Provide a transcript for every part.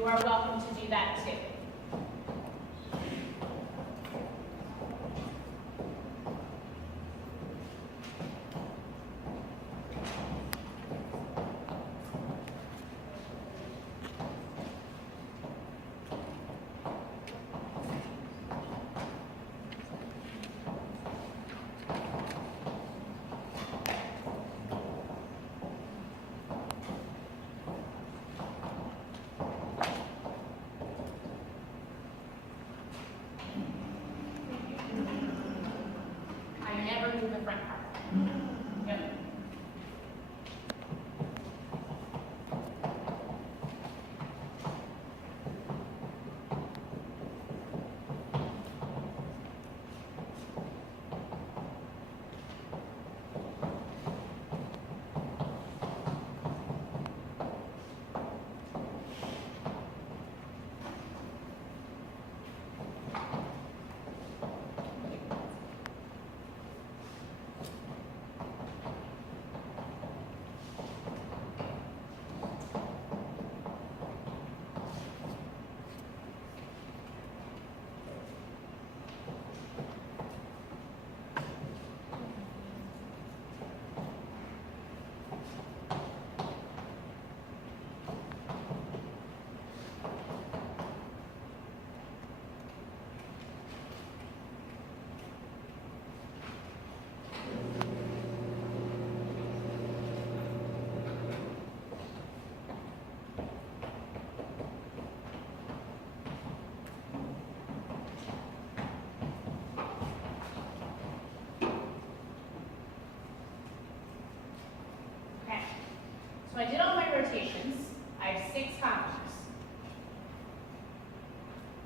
you are welcome to do that too. The front part. Yep. So I did all my rotations. I have 6 counters.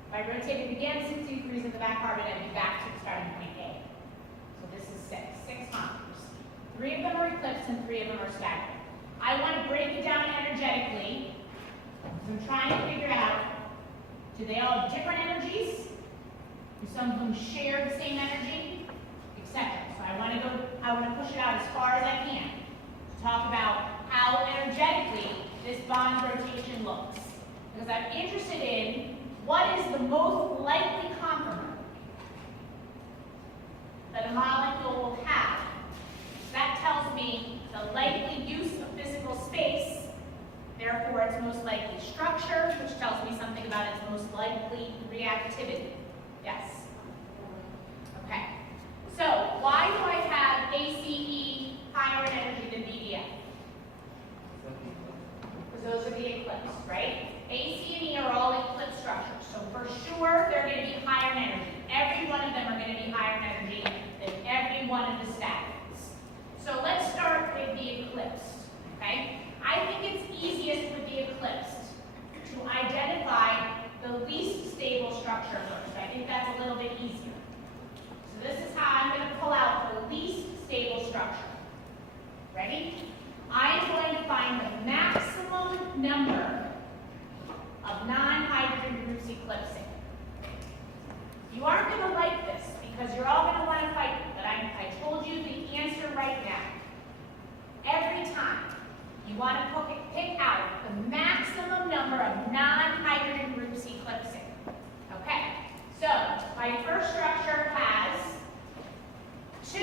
If I rotate it again 60 degrees in the back carbon, I'd be back to the starting point A. So this is 6 counters. 3 of them are eclipsed and 3 of them are staggered. I want to break it down energetically. So I'm trying to figure out, do they all have different energies? Do some of them share the same energy? Etc. So I want to push it out as far as I can to talk about how energetically this bond rotation looks. Because I'm interested in what is the most likely conformer that a molecule will have. That tells me the likely use of physical space, therefore its most likely structure, which tells me something about its most likely reactivity. Yes? Okay. So why do I have ACE higher in energy than BDF? Because those are the eclipsed, right? AC and E are all eclipsed structures, so for sure they're going to be higher in energy. Every one of them are going to be higher in energy than every one of the stagnants. So let's start with the eclipsed, okay? I think it's easiest with the eclipsed to identify the least stable structure first. I think that's a little bit easier. So this is how I'm going to pull out the least stable structure. Ready? I am going to find the maximum number of non-hydrogen groups eclipsing. You aren't going to like this because you're all going to want to fight me, but I told you the answer right now. Every time you want to pick out the maximum number of non-hydrogen groups eclipsing. Okay, so my first structure has 2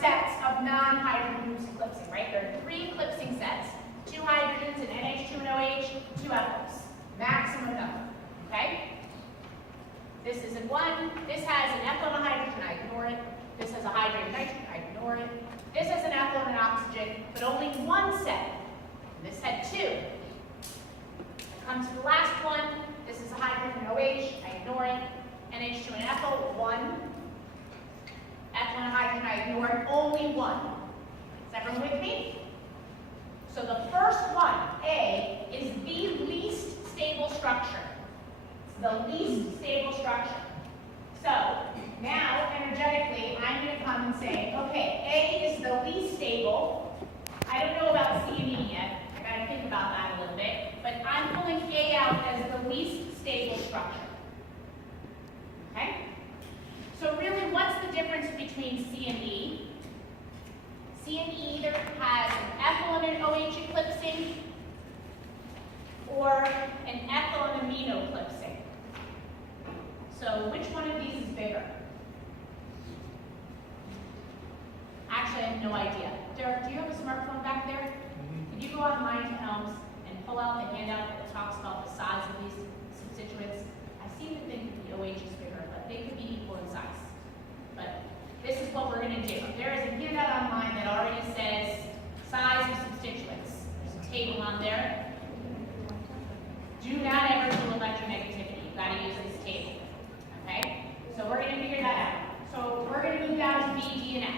sets of non-hydrogen groups eclipsing, right? There are 3 eclipsing sets, 2 hydrogens, an NH2 and OH, 2 ethers. Maximum number, okay? This is in 1. This has an ethyl and a hydrogen, I ignore it. This has a hydrogen and nitrogen, I ignore it. This has an ethyl and an oxygen, but only 1 set. This had 2. I come to the last one. This is a hydrogen and OH, I ignore it. NH2 and ethyl, 1. Ethyl and hydrogen, I ignore it. Only 1. Is everyone with me? So the first one, A, is the least stable structure. It's the least stable structure. So now, energetically, I'm going to come and say, okay, A is the least stable. I don't know about C and E yet. I got to think about that a little bit. But I'm pulling A out as the least stable structure. Okay? So really, what's the difference between C and E? C and E either has an ethyl and an OH eclipsing, or an ethyl and amino eclipsing. So which one of these is bigger? Actually, I have no idea. Derek, do you have a smartphone back there? Can you go online to Helms and pull out the handout that talks about the size of these substituents? I seem to think that the OH is bigger, but they could be equal in size. But this is what we're going to do. There is a handout online that already says size of substituents. There's a table on there. Do not ever do electronegativity. You've got to use this table. Okay? So we're going to figure that out. So we're going to move down to B, D, and F.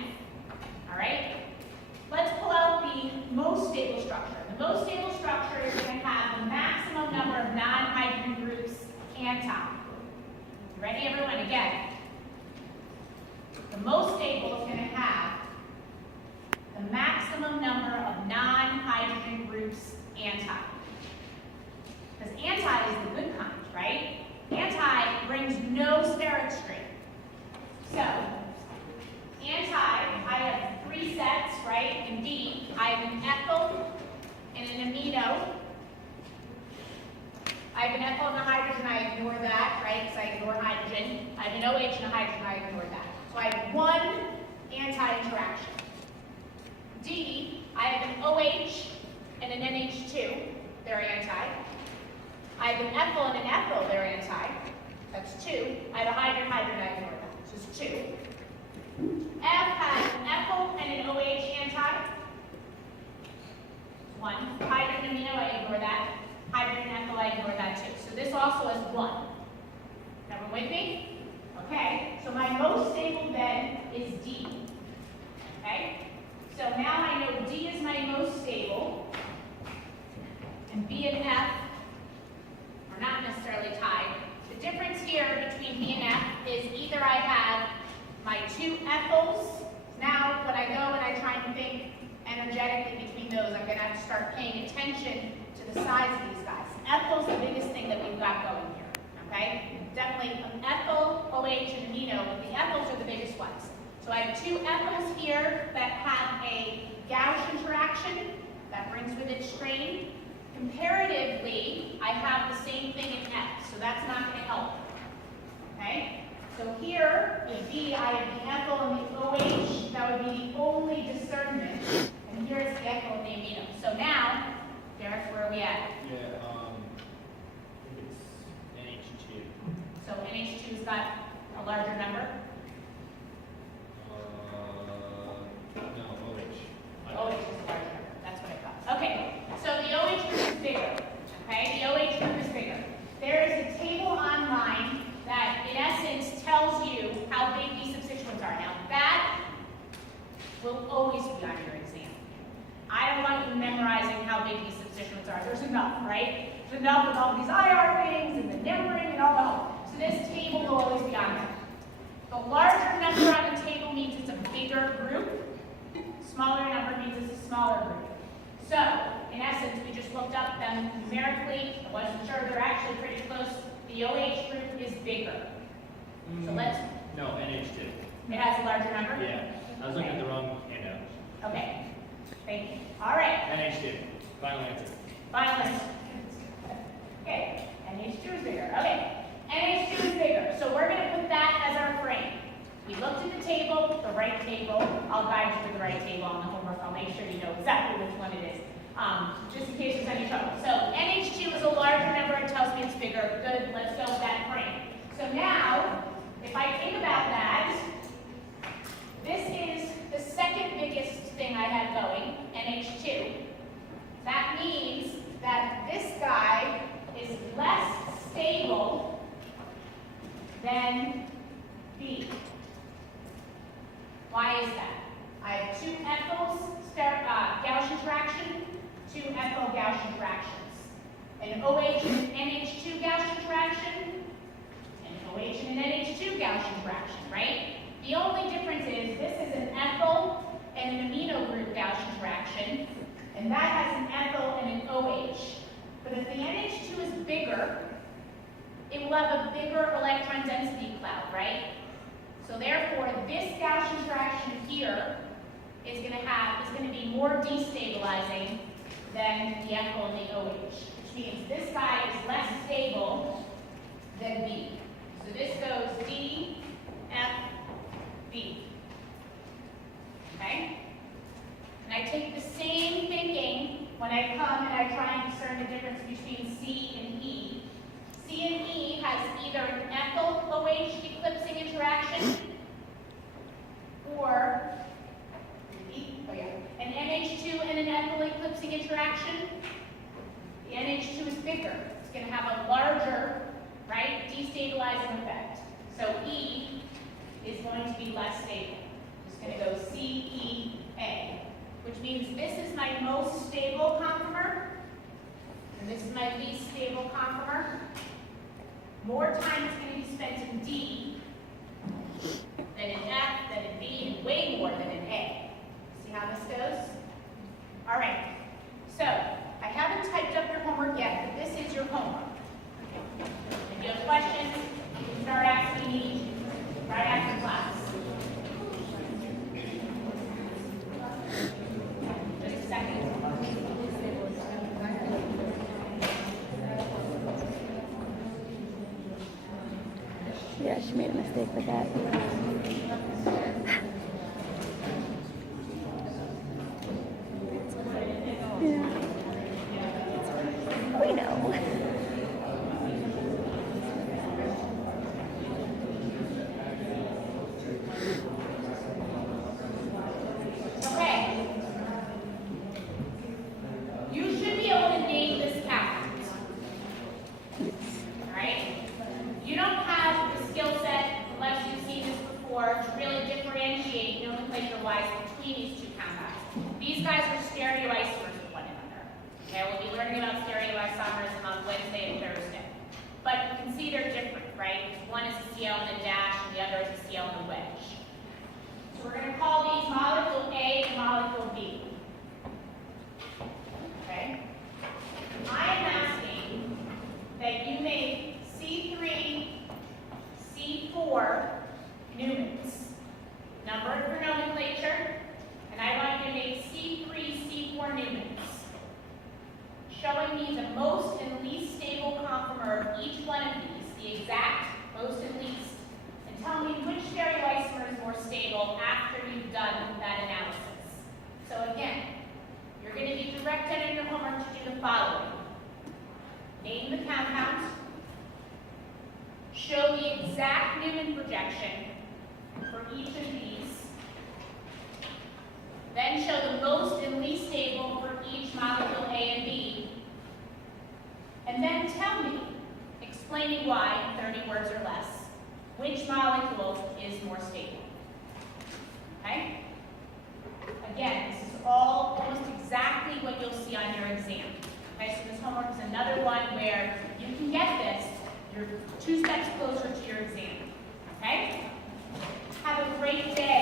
All right? Let's pull out the most stable structure. The most stable structure is going to have the maximum number of non-hydrogen groups anti. Ready, everyone? Again. The most stable is going to have the maximum number of non-hydrogen groups anti. Because anti is the good kind, right? Anti brings no steric strain. So, anti, I have 3 sets, right? In D, I have an ethyl and an amino. I have an ethyl and a hydrogen, I ignore that, right? Because I ignore hydrogen. I have an OH and a hydrogen, I ignore that. So I have 1 anti-interaction. D, I have an OH and an NH2, they're anti. I have an ethyl and an ethyl, they're anti. That's 2. I have a hydrogen, I ignore that. It's just 2. F has an ethyl and an OH anti. 1. Hydrogen amino, I ignore that. Hydrogen ethyl, I ignore that too. So this also has 1. Everyone with me? Okay, so my most stable then is D. Okay? So now I know D is my most stable, and B and F are not necessarily tied. The difference here between B and F is either I have my 2 ethyls. Now, when I go and I try and think energetically between those, I'm going to have to start paying attention to the size of these guys. Ethyl's the biggest thing that we've got going here. Okay? Definitely an ethyl, OH, and amino, but the ethyls are the biggest ones. So I have 2 ethyls here that have a gauge interaction that brings with it strain. Comparatively, I have the same thing in F, so that's not going to help. Okay? So here, in B, I have the ethyl and the OH. That would be the only discernment. And here is the ethyl and the amino. So now, Derek, where are we at? Yeah, it's NH2. So NH2's got a larger number? No, OH. OH is a larger number. That's what I thought. Okay, so the OH group is bigger. Okay, the OH group is bigger. There is a table online that, in essence, tells you how big these substituents are. Now, that will always be on your exam. I don't want you memorizing how big these substituents are. There's enough, right? There's enough with all these IR things and the numbering and all that. So this table will always be on there. The larger number on the table means it's a bigger group. Smaller number means it's a smaller group. So, in essence, we just looked up them numerically. I wasn't sure, they're actually pretty close. The OH group is bigger. So let's... No, NH2. It has a larger number? Yeah, I was looking at the wrong handout. Okay, thank you. All right, NH2, final answer. final answer. Okay, NH2 is bigger. Okay, NH2 is bigger. So we're going to put that as our frame. We looked at the table, the right table. I'll guide you to the right table on the homework. I'll make sure you know exactly which one it is, just in case there's any trouble. So NH2 is a larger number. It tells me it's bigger. Good, let's go with that frame. So now, if I think about that, this is the second biggest thing I have going, NH2. That means that this guy is less stable than B. Why is that? I have 2 ethyls, gauge interaction, 2 ethyl gauge interactions. An OH and an NH2 gauge interaction, an OH and an NH2 gauge interaction, right? The only difference is this is an ethyl and an amino group gauge interaction, and that has an ethyl and an OH. But if the NH2 is bigger, it will have a bigger electron density cloud, right? So therefore, this gauge interaction here is going to be more destabilizing than the ethyl and the OH. which means this guy is less stable than B. So this goes D, F, B. Okay? And I take the same thinking when I come and I try and discern the difference between C and E. C and E has either an ethyl OH eclipsing interaction or an NH2 and an ethyl eclipsing interaction. The NH2 is bigger. It's going to have a larger, right, destabilizing effect. So E is going to be less stable. It's going to go CEA, which means this is my most stable conformer, and this is my least stable conformer. More time is going to be spent in D than in F, than in B, and way more than in A. See how this goes? All right. So, I haven't typed up your homework yet, but this is your homework. If you have questions, you can start asking me right after class. Just a second. Yeah, she made a mistake with that. Yeah. We know. Okay. You should be able to name this pattern. All right? You don't have the skill set, unless you've seen this before, to really differentiate nomenclature-wise between these two compounds. These guys are stereoisomers with one another. Okay, we'll be learning about stereoisomerism on Wednesday and Thursday. But you can see they're different, right? One is a Cl and a dash, and the other is a Cl and a wedge. So we're going to call these molecule A and molecule B. Okay? I am asking that you make C3, C4 Newmans. Number it for nomenclature, and I want you to make C3, C4 Newmans, showing me the most and least stable conformer of each one of these, the exact most and least, and tell me which stereoisomer is more stable after you've done that analysis. So again, you're going to be directed in your homework to do the following. Name the compound, show the exact Newman projection for each of these, then show the most and least stable for each molecule A and B, and then tell me, explaining why in 30 words or less, which molecule is more stable. Okay? Again, this is all almost exactly what you'll see on your exam. Okay, so this homework is another one where you can get this, you're 2 steps closer to your exam. Okay? Have a great day.